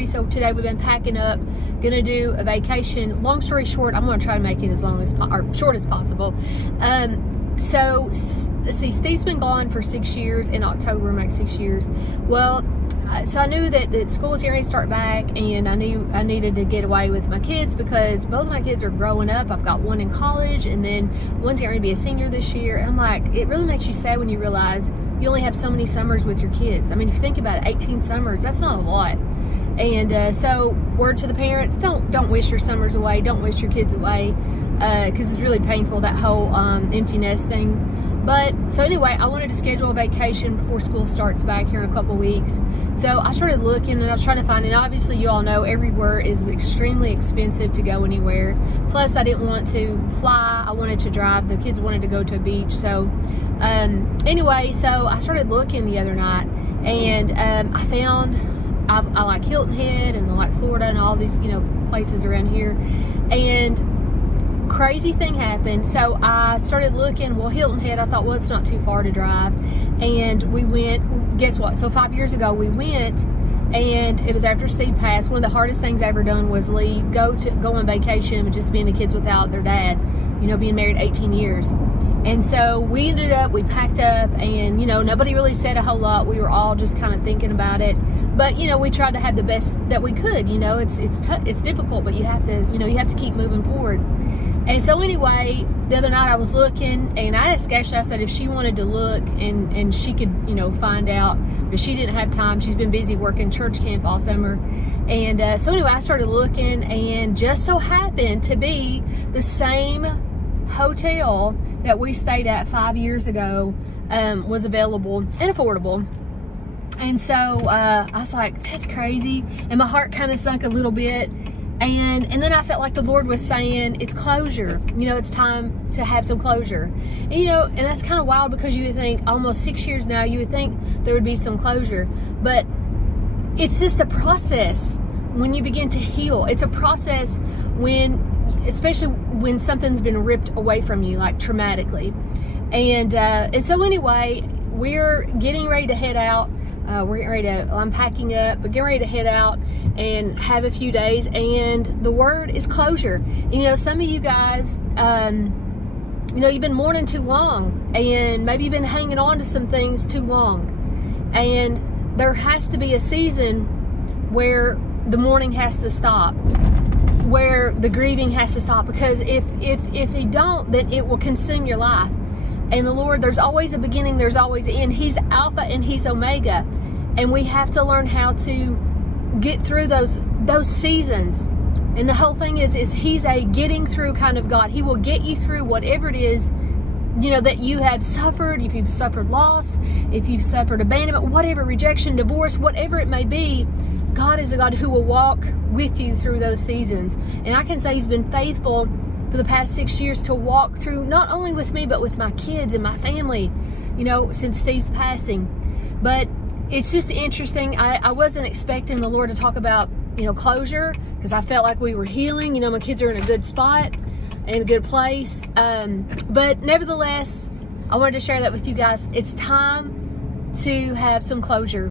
free. So today we've been packing up, gonna do a vacation. Long story short, I'm gonna try to make it as long as or short as possible. So let's see, Steve's been gone for 6 years. In October makes 6 years. Well, so I knew that school was going to start back, and I knew I needed to get away with my kids because both of my kids are growing up. I've got one in college, and then one's going to be a senior this year. And I'm like, it really makes you sad when you realize you only have so many summers with your kids. I mean, if you think about it, 18 summers, that's not a lot. And so word to the parents, don't wish your summers away. Don't wish your kids away, because it's really painful, that whole empty nest thing. But so anyway, I wanted to schedule a vacation before school starts back here in a couple weeks. So I started looking, and I was trying to find, and obviously you all know everywhere is extremely expensive to go anywhere. Plus I didn't want to fly, I wanted to drive. The kids wanted to go to a beach. So anyway, so I started looking the other night, and I found, I like Hilton Head, and I like Florida, and all these, places around here. And crazy thing happened. So I started looking. Well, Hilton Head, I thought, well, it's not too far to drive, and we went. Guess what? So 5 years ago we went, and it was after Steve passed. One of the hardest things I ever done was go on vacation with just being the kids without their dad, being married 18 years. And so we packed up, and nobody really said a whole lot. We were all just kind of thinking about it, but we tried to have the best that we could. It's difficult, but you have to keep moving forward. And so anyway, the other night I was looking, and I asked Ashley, I said if she wanted to look and she could, find out, but she didn't have time. She's been busy working church camp all summer. And so anyway, I started looking, and just so happened to be the same hotel that we stayed at 5 years ago was available and affordable. And so I was like, that's crazy. And my heart kind of sunk a little bit. And then I felt like the Lord was saying, it's closure. It's time to have some closure. And, and that's kind of wild, because you would think almost 6 years now, you would think there would be some closure. But it's just a process when you begin to heal. It's a process especially when something's been ripped away from you, like traumatically. And so anyway, we're getting ready to head out. I'm packing up, but getting ready to head out and have a few days, and the word is closure. Some of you guys, you've been mourning too long, and maybe you've been hanging on to some things too long, and there has to be a season where the mourning has to stop, where the grieving has to stop, because if you don't, then it will consume your life. And the Lord, there's always a beginning, there's always an end. He's Alpha and He's Omega. And we have to learn how to get through those seasons. And the whole thing is He's a getting through kind of God. He will get you through whatever it is, that you have suffered. If you've suffered loss, if you've suffered abandonment, whatever, rejection, divorce, whatever it may be, God is a God who will walk with you through those seasons. And I can say He's been faithful for the past 6 years to walk through, not only with me, but with my kids and my family, since Steve's passing. But it's just interesting. I wasn't expecting the Lord to talk about, closure, because I felt like we were healing. My kids are in a good spot, in a good place. But nevertheless, I wanted to share that with you guys. It's time to have some closure.